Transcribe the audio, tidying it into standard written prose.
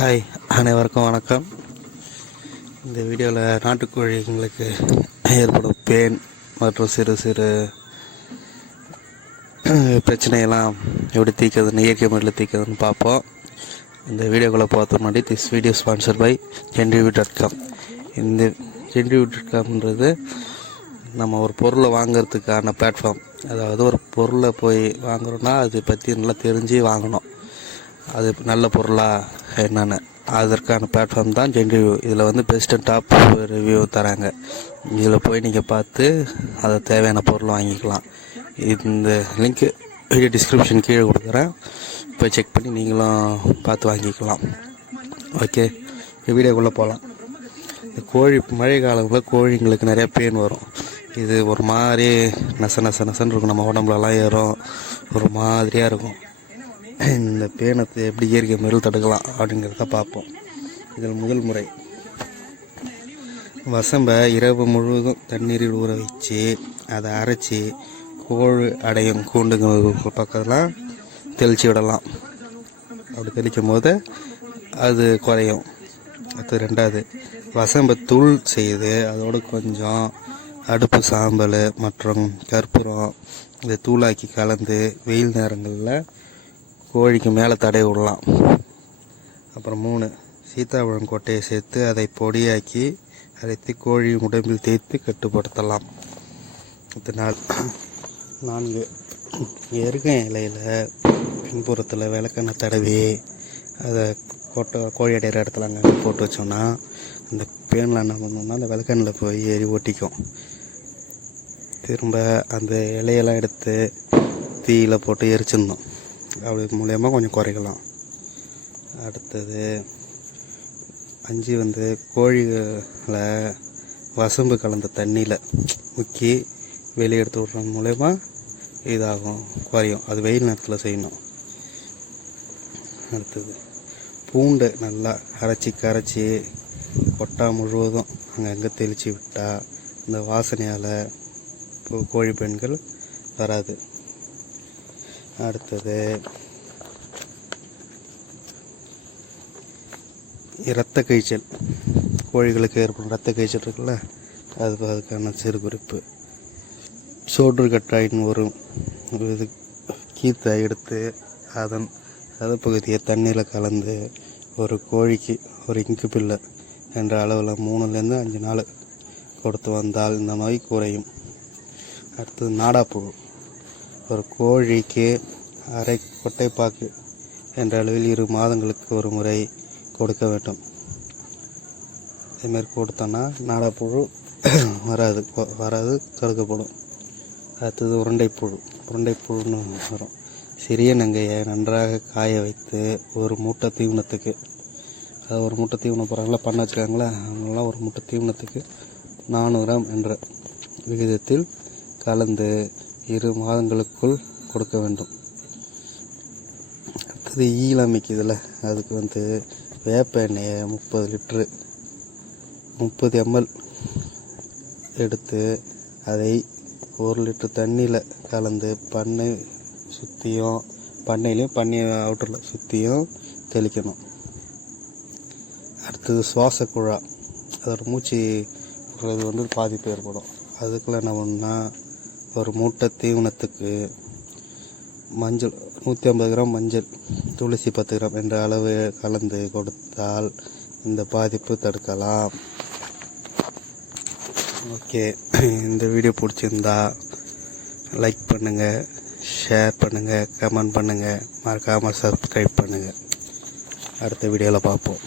Hi, அனைவருக்கும் வணக்கம். இந்த வீடியோவில் நாட்டுக்கோழிங்களுக்கு ஏற்படும் பேன் மற்றும் சிறு சிறு பிரச்சனையெல்லாம் எப்படி தீர்க்கிறதுன்னு, இயற்கை முறையில் தீர்க்கிறதுன்னு பார்ப்போம். இந்த வீடியோக்குள்ளே பார்த்த முன்னாடி this video sponsor by genriv.com. இந்த genriv.comன்றது நம்ம ஒரு பொருளை வாங்கிறதுக்கான பிளாட்ஃபார்ம். அதாவது ஒரு பொருளை போய் வாங்குறோன்னா அதை பற்றி நல்லா தெரிஞ்சு வாங்கணும். அது நல்ல பொருளாக என்னென்னு அதற்கான பிளாட்ஃபார்ம் தான் genriv. இதில் பெஸ்ட் அண்ட் டாப் ரிவ்யூ தராங்க. இதில் போய் நீங்கள் பார்த்து அதை தேவையான பொருள் வாங்கிக்கலாம். இந்த லிங்க்கு வீடியோ டிஸ்கிரிப்ஷன் கீழே கொடுக்குறேன், போய் செக் பண்ணி நீங்களும் பார்த்து வாங்கிக்கலாம். ஓகே, வீடியோக்குள்ளே போகலாம். இந்த கோழி மழை காலங்களில் கோழிங்களுக்கு நிறையா பெயின் வரும். இது ஒரு மாதிரி நசன்னு இருக்கும், நம்ம உடம்புலலாம் ஏறும், ஒரு மாதிரியாக இருக்கும். இந்த பேனத்தை எப்படி இயற்கை முறையில் தடுக்கலாம் அப்படிங்கிறத பார்ப்போம். இதில் முதல் முறை, வசம்பை இரவு முழுவதும் தண்ணீரில் ஊற வச்சு அதை அரைச்சி கோழி அடையும் கூண்டுங்கள் பக்கத்தில் தெளித்து விடலாம். அப்படி தெளிக்கும் போது அது குறையும். அது ரெண்டாவது, வசம்பை தூள் செய்து அதோடு கொஞ்சம் அடுப்பு சாம்பல் மற்றும் கற்பூரம் இதை தூளாக்கி கலந்து வெயில் நேரங்களில் கோழிக்கு மேலே தடவி விடலாம். அப்புறம் 3, சீத்தாப்பழம் கொட்டையை சேர்த்து அதை பொடியாக்கி அரைத்து கோழி உடம்பில் தேய்த்து கட்டுப்படுத்தலாம். 4, எருகம் இலையில் பின்புறத்தில் விளக்கெண்ணெய் தடவி அதை கோழி அடைகிற இடத்துல அங்கே போட்டு வச்சோன்னா அந்த பேனில் என்ன பண்ணோம்னா அந்த விளக்கெண்ணில் போய் ஏறி ஒட்டிக்கும். திரும்ப அந்த இலையெல்லாம் எடுத்து தீயில் போட்டு எரிச்சிடணும். அப்படி மூலயமா கொஞ்சம் குறைக்கலாம். அடுத்தது 5, கோழிகளை வசம்பு கலந்த தண்ணியில் முக்கி வெளியே எடுத்து விட்றது மூலயமா இதாகும், குறையும். அது வெயில் நேரத்தில் செய்யணும். அடுத்தது, பூண்டை நல்லா கரைச்சி கொட்டா முழுவதும் அங்கங்கே தெளித்து விட்டால் இந்த வாசனையால் கோழி பெண்கள் வராது. அடுத்தது, இரத்த கழிச்சல், கோழிகளுக்கு ஏற்படும் இரத்த கழிச்சல் இருக்குல்ல, அதுக்கான சிறு குறிப்பு. சோற்று கட்டாயின் ஒரு இது கீத்தை எடுத்து அதன் சதப்பகுதியை தண்ணீரில் கலந்து ஒரு கோழிக்கு ஒரு இங்கு பிள்ளை என்ற அளவில் 3லேருந்து 5 நாள் கொடுத்து வந்தால் இந்த நோய் குறையும். அடுத்தது, நாடாப்புழு, ஒரு கோழிக்கு அரை கொட்டைப்பாக்கு என்ற அளவில் 2 மாதங்களுக்கு ஒரு முறை கொடுக்க வேண்டும். இதேமாரி கொடுத்தோன்னா நாடாப்புழு வராது தடுக்கப்படும். அடுத்தது, உருண்டைப்புழுன்னு வரும். சிறிய நங்கையை நன்றாக காய வைத்து ஒரு மூட்டை தீவனத்துக்கு, அதாவது ஒரு மூட்டை தீவனம் போகிறாங்களா பண்ண வச்சுருக்காங்களா, அவங்களாம் ஒரு மூட்டை தீவனத்துக்கு 400 கிராம் என்ற விகிதத்தில் கலந்து 2 மாதங்களுக்குள் கொடுக்க வேண்டும். அடுத்தது, ஈழமைக்குதில் அதுக்கு வேப்ப எண்ணெயை 30 லிட்ரு 30 ml எடுத்து அதை 1 லிட்டர் தண்ணியில் கலந்து பண்ணையிலையும் பண்ணை அவுட்டரில் சுற்றியும் தெளிக்கணும். அடுத்தது, சுவாச குழா, அதோட மூச்சு விடுறது பாதிப்பு ஏற்படும். அதுக்குள்ள என்ன பண்ணா, ஒரு மூட்டை தீவனத்துக்கு மஞ்சள் 150 கிராம் மஞ்சள், துளசி 10 கிராம் என்ற அளவு கலந்து கொடுத்தால் இந்த பாதிப்பு தடுக்கலாம். ஓகே, இந்த வீடியோ பிடிச்சிருந்தா லைக் பண்ணுங்கள், ஷேர் பண்ணுங்கள், கமெண்ட் பண்ணுங்கள், மறக்காமல் சப்ஸ்கிரைப் பண்ணுங்கள். அடுத்த வீடியோவில் பார்ப்போம்.